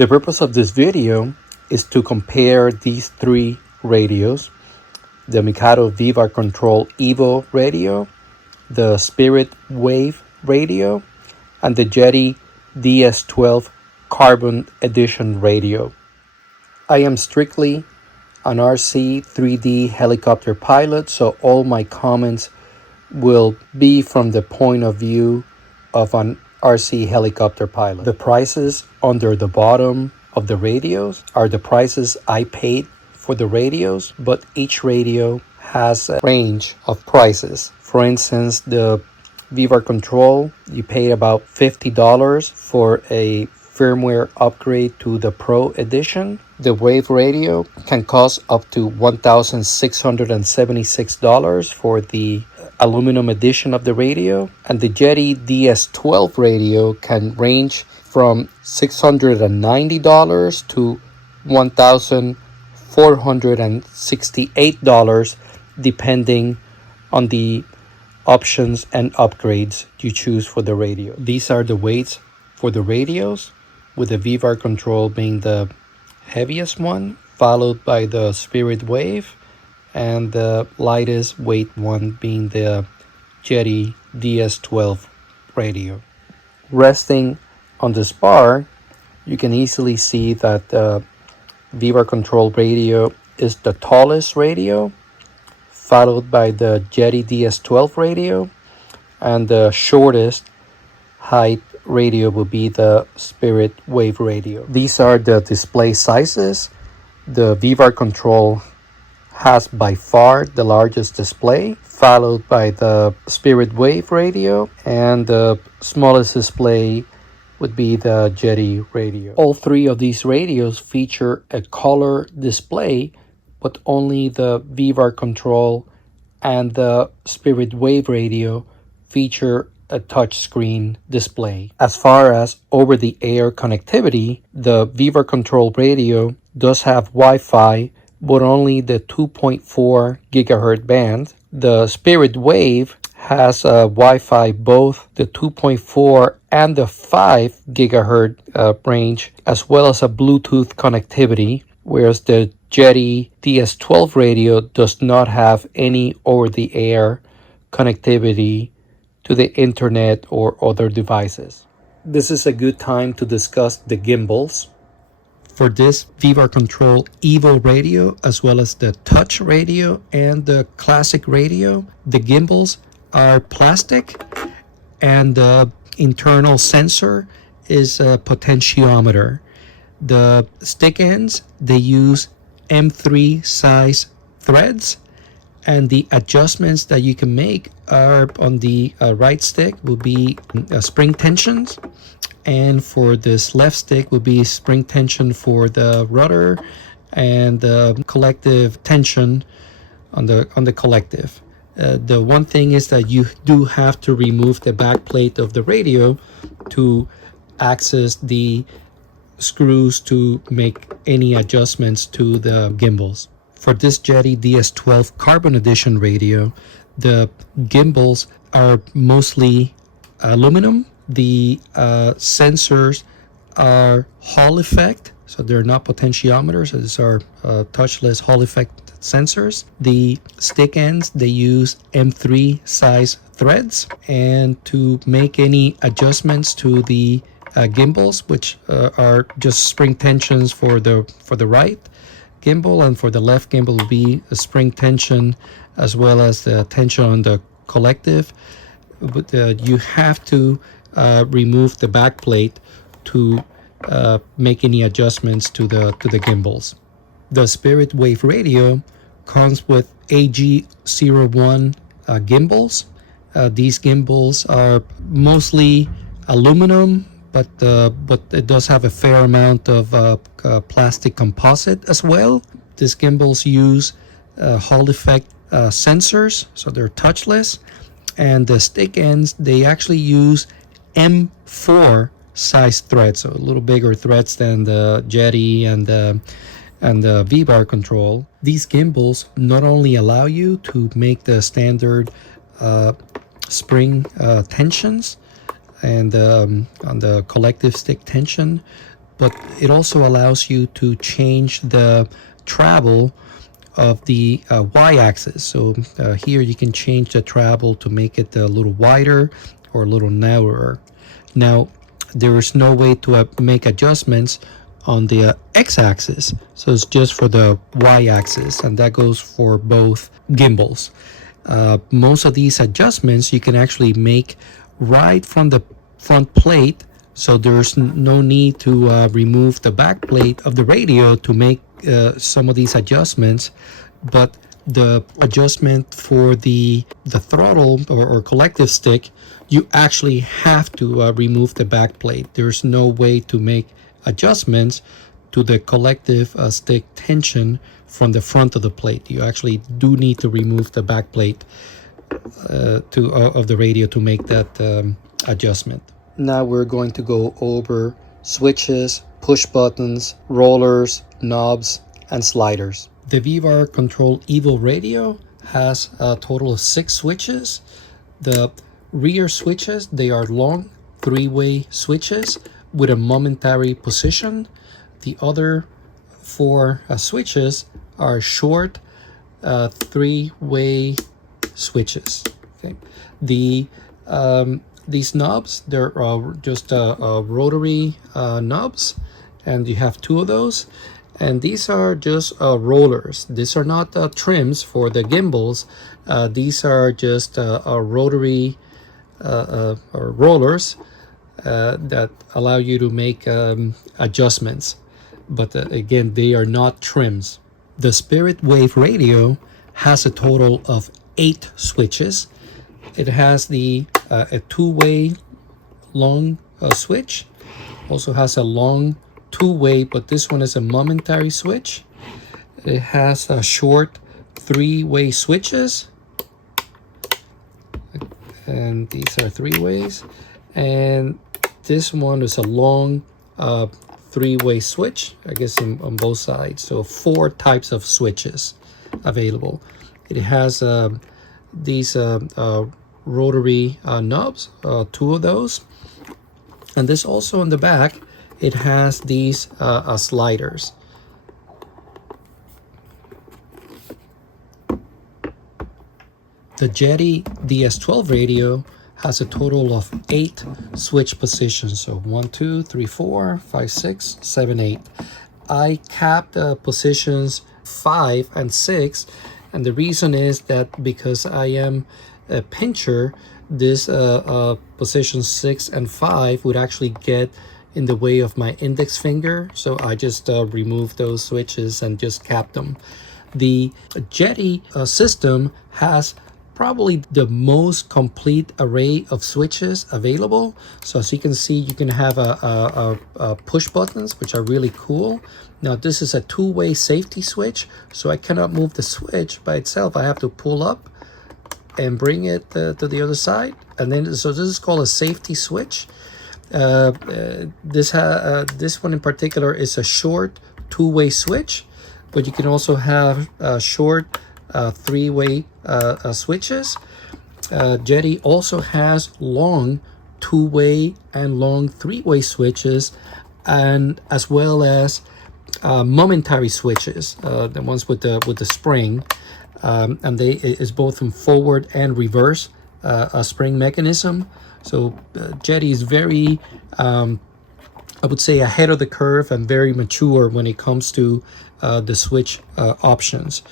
The purpose of this video is to compare these three radios: the Mikado VBar Control EVO radio, the Spirit Wave radio, and the Jeti DS-12 Carbon Edition radio. I am strictly an RC 3D helicopter pilot, so all my comments will be from the point of view of an RC helicopter pilot. The prices under the bottom of the radios are the prices I paid for the radios, but each radio has a range of prices. For instance, the VBar Control, you pay about $50 for a firmware upgrade to the Pro Edition. The Wave radio can cost up to $1,676 for the aluminum edition of the radio, and the Jeti DS-12 radio can range from $690 to $1,468 depending on the options and upgrades you choose for the radio. These are the weights for the radios, with the VBar Control being the heaviest one, followed by the Spirit Wave, and the lightest weight one being the Jeti DS-12 radio. Resting on this bar, you can easily see that the VBar Control radio is the tallest radio, followed by the Jeti DS-12 radio, and the shortest height radio will be the Spirit Wave radio. These are the display sizes. The VBar Control has by far the largest display, followed by the Spirit Wave radio, and the smallest display would be the Jeti radio. All three of these radios feature a color display, but only the VBar Control and the Spirit Wave radio feature a touchscreen display. As far as over-the-air connectivity, the VBar Control radio does have Wi-Fi, but only the 2.4 gigahertz band. The Spirit Wave has Wi-Fi, both the 2.4 and the 5 gigahertz range, as well as a Bluetooth connectivity, whereas the Jeti DS-12 radio does not have any over-the-air connectivity to the internet or other devices. This is a good time to discuss the gimbals. For this VBar Control EVO radio, as well as the touch radio and the classic radio, the gimbals are plastic, and the internal sensor is a potentiometer. The stick ends, they use M3 size threads, and the adjustments that you can make are on the right stick will be spring tensions, and for this left stick will be spring tension for the rudder and the collective tension on the collective. The one thing is that you do have to remove the back plate of the radio to access the screws to make any adjustments to the gimbals. For this Jeti DS-12 Carbon Edition radio, the gimbals are mostly aluminum. The sensors are Hall effect, so they're not potentiometers. These are touchless Hall effect sensors. The stick ends, they use M3 size threads, and to make any adjustments to the gimbals, which are just spring tensions for the right gimbal, and for the left gimbal will be a spring tension as well as the tension on the collective. But you have to remove the back plate to make any adjustments to the gimbals. The Spirit Wave radio comes with AG01 gimbals. These gimbals are mostly aluminum, but it does have a fair amount of plastic composite as well. These gimbals use Hall effect sensors, so they're touchless, and the stick ends, they actually use M4 size threads, so a little bigger threads than the Jeti and the VBar Control. These gimbals not only allow you to make the standard spring tensions and on the collective stick tension, but it also allows you to change the travel of the y-axis. So here you can change the travel to make it a little wider or a little narrower. Now there is no way to make adjustments on the x-axis, so it's just for the y-axis, and that goes for both gimbals. Most of these adjustments you can actually make right from the front plate, so there's no need to remove the back plate of the radio to make some of these adjustments. But the adjustment for the throttle or collective stick, you actually have to remove the back plate. There's no way to make adjustments to the collective stick tension from the front of the plate. You actually do need to remove the back plate of the radio to make that adjustment. Now we're going to go over switches, push buttons, rollers, knobs, and sliders. The VBar Control EVO radio has a total of 6 switches. The rear switches, they are long 3-way switches with a momentary position. The other 4 switches are short 3-way switches. Okay. These knobs, they're just rotary knobs, and you have 2 of those. And these are just rollers. These are not trims for the gimbals. These are just rotary rollers that allow you to make adjustments. But again, they are not trims. The Spirit Wave radio has a total of 8 switches. It has a 2-way long switch. Also has a long 2-way, but this one is a momentary switch. It has a short 3-way switches, and these are 3-ways. And this one is a long 3-way switch, I guess, on both sides. So 4 types of switches available. It has these rotary knobs, 2 of those. And this also in the back, it has these sliders. The Jeti DS-12 radio has a total of 8 switch positions. So 1, 2, 3, 4, 5, 6, 7, 8. I capped positions 5 and 6, and the reason is that because I am a pincher, this position 6 and 5 would actually get in the way of my index finger, so I just removed those switches and just capped them. The Jeti system has probably the most complete array of switches available. So as you can see, you can have a push buttons, which are really cool. Now this is a 2-way safety switch, so I cannot move the switch by itself. I have to pull up and bring it to the other side, and then so this is called a safety switch. This one in particular is a short 2-way switch, but you can also have short 3-way switches. Jeti also has long 2-way and long 3-way switches, and as well as momentary switches, the ones with the spring, and they is both in forward and reverse a spring mechanism. So Jeti is very, I would say, ahead of the curve and very mature when it comes to the switch options.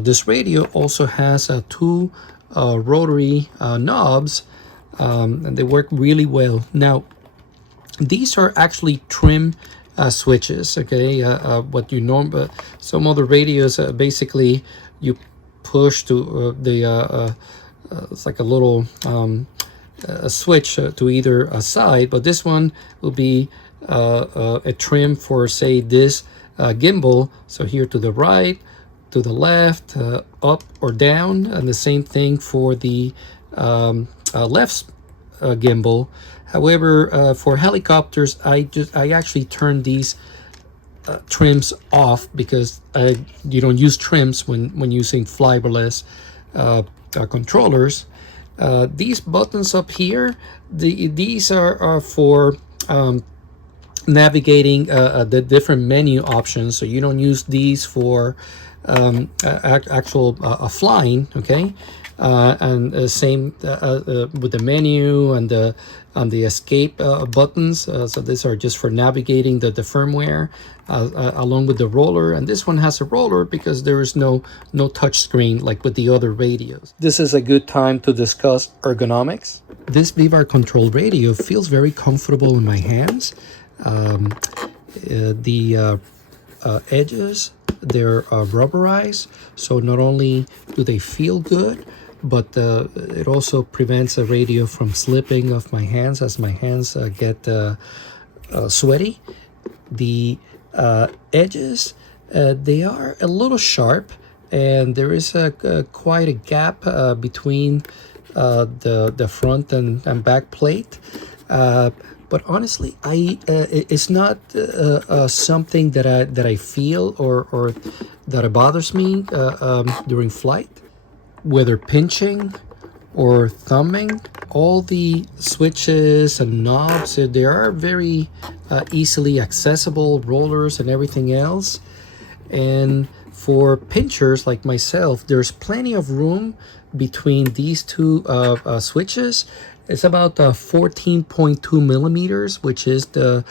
This radio also has 2 rotary knobs, and they work really well. Now, these are actually trim switches. Okay, what you know, some other radios basically you push to it's like a little a switch to either side, but this one will be a trim for, say, this gimbal. So here to the right, to the left, up or down, and the same thing for the left gimbal. However, for helicopters, I actually turn these trims off because you don't use trims when using fiberless controllers. These buttons up here, these are for navigating the different menu options. So you don't use these for actual flying, okay? And same with the menu and the escape buttons. So these are just for navigating the firmware along with the roller. And this one has a roller because there is no touch screen like with the other radios. This is a good time to discuss ergonomics. This VBar Control radio feels very comfortable in my hands. The edges, they're rubberized, so not only do they feel good, but it also prevents the radio from slipping off my hands as my hands get sweaty. The edges, they are a little sharp, and there is quite a gap between the front and back plate. But honestly, it's not something that I feel or that bothers me during flight. Whether pinching or thumbing, all the switches and knobs, they are very easily accessible, rollers and everything else. And for pinchers like myself, there's plenty of room between these two switches. It's about 14.2 millimeters, which is the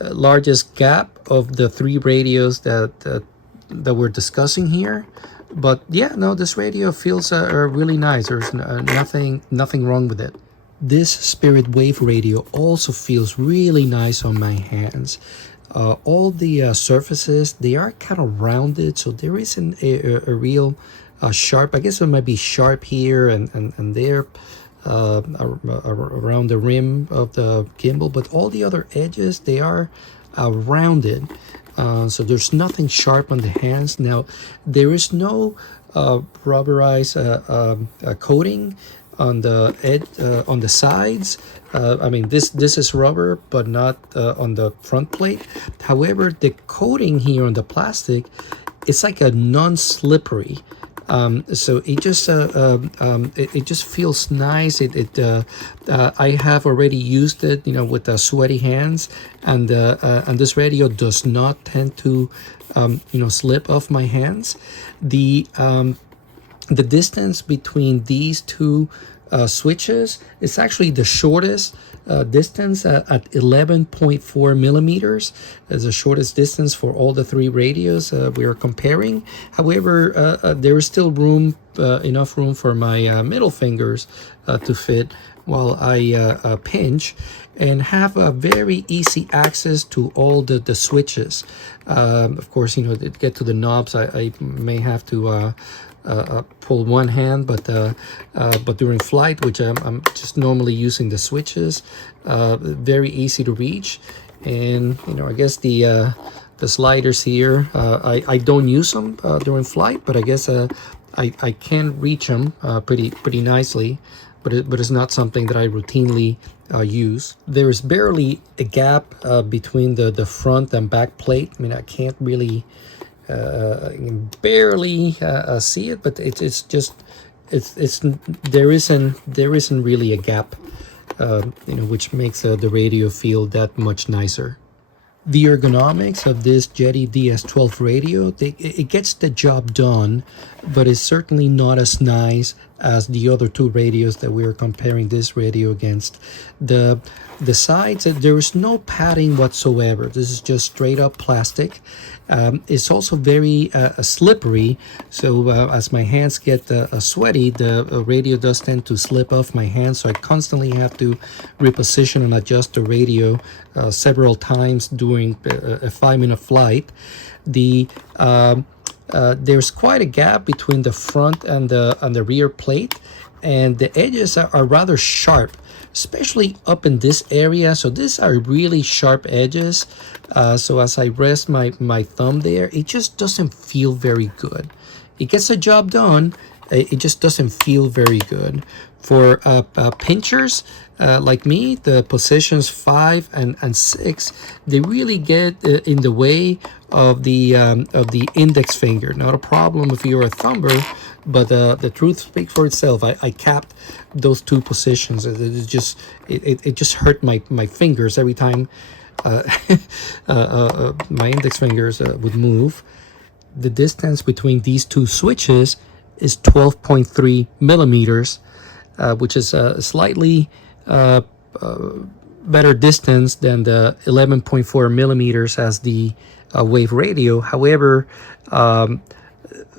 largest gap of the three radios that we're discussing here. But yeah, no, this radio feels really nice. There's nothing wrong with it. This Spirit Wave radio also feels really nice on my hands. All the surfaces, they are kind of rounded, so there isn't a real sharp. I guess it might be sharp here and there around the rim of the gimbal, but all the other edges, they are rounded. So there's nothing sharp on the hands. Now, there is no rubberized coating on the edge, on the sides. I mean, this is rubber, but not on the front plate. However, the coating here on the plastic, it's like a non-slippery. So it just it just feels nice. I have already used it, you know, with sweaty hands, and this radio does not tend to you know, slip off my hands. The distance between these two switches is actually the shortest distance at 11.4 millimeters as the shortest distance for all the three radios we are comparing. However, there is still room, enough room for my middle fingers to fit while I pinch, and have a very easy access to all the switches. Of course, you know, to get to the knobs, I may have to pull one hand, but during flight, which I'm just normally using the switches, very easy to reach. And you know, I guess the sliders here, I don't use them during flight, but I guess I can reach them pretty nicely, but it's not something that I routinely use. There is barely a gap between the front and back plate. I mean, I can't really barely see it, but it's just there isn't really a gap, you know, which makes the radio feel that much nicer. The ergonomics of this Jeti DS-12 radio, it gets the job done, but it's certainly not as nice as the other two radios that we're comparing this radio against. The sides, there is no padding whatsoever. This is just straight up plastic. It's also very slippery, so as my hands get sweaty, the radio does tend to slip off my hands, so I constantly have to reposition and adjust the radio several times during a 5-minute flight. There's quite a gap between the front and the rear plate, and the edges are rather sharp, especially up in this area. So these are really sharp edges. So as I rest my thumb there, it just doesn't feel very good. It gets the job done, it just doesn't feel very good. For pinchers like me, the positions 5 and 6, they really get in the way of the index finger. Not a problem if you're a thumber, but the truth speaks for itself. I capped those two positions. It just hurt my fingers every time my index fingers would move. The distance between these two switches is 12.3 millimeters, which is a slightly better distance than the 11.4 millimeters as the wave radio. However,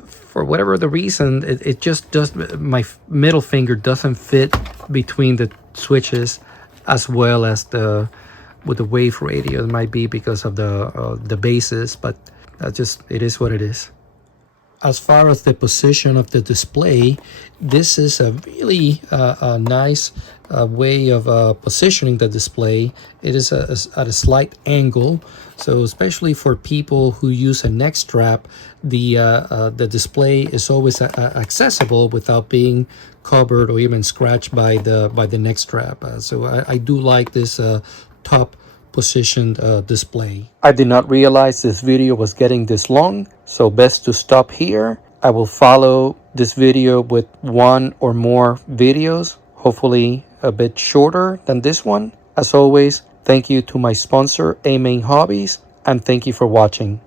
for whatever the reason, it just does, my middle finger doesn't fit between the switches as well as the with the wave radio. It might be because of the bases, but that's just, it is what it is. As far as the position of the display, this is a really nice way of positioning the display. It is at a slight angle, so especially for people who use a neck strap, the display is always accessible without being covered or even scratched by the neck strap. So I do like this top positioned display. I did not realize this video was getting this long, so best to stop here. I will follow this video with one or more videos, hopefully a bit shorter than this one. As always, thank you to my sponsor, A-Main Hobbies, and thank you for watching.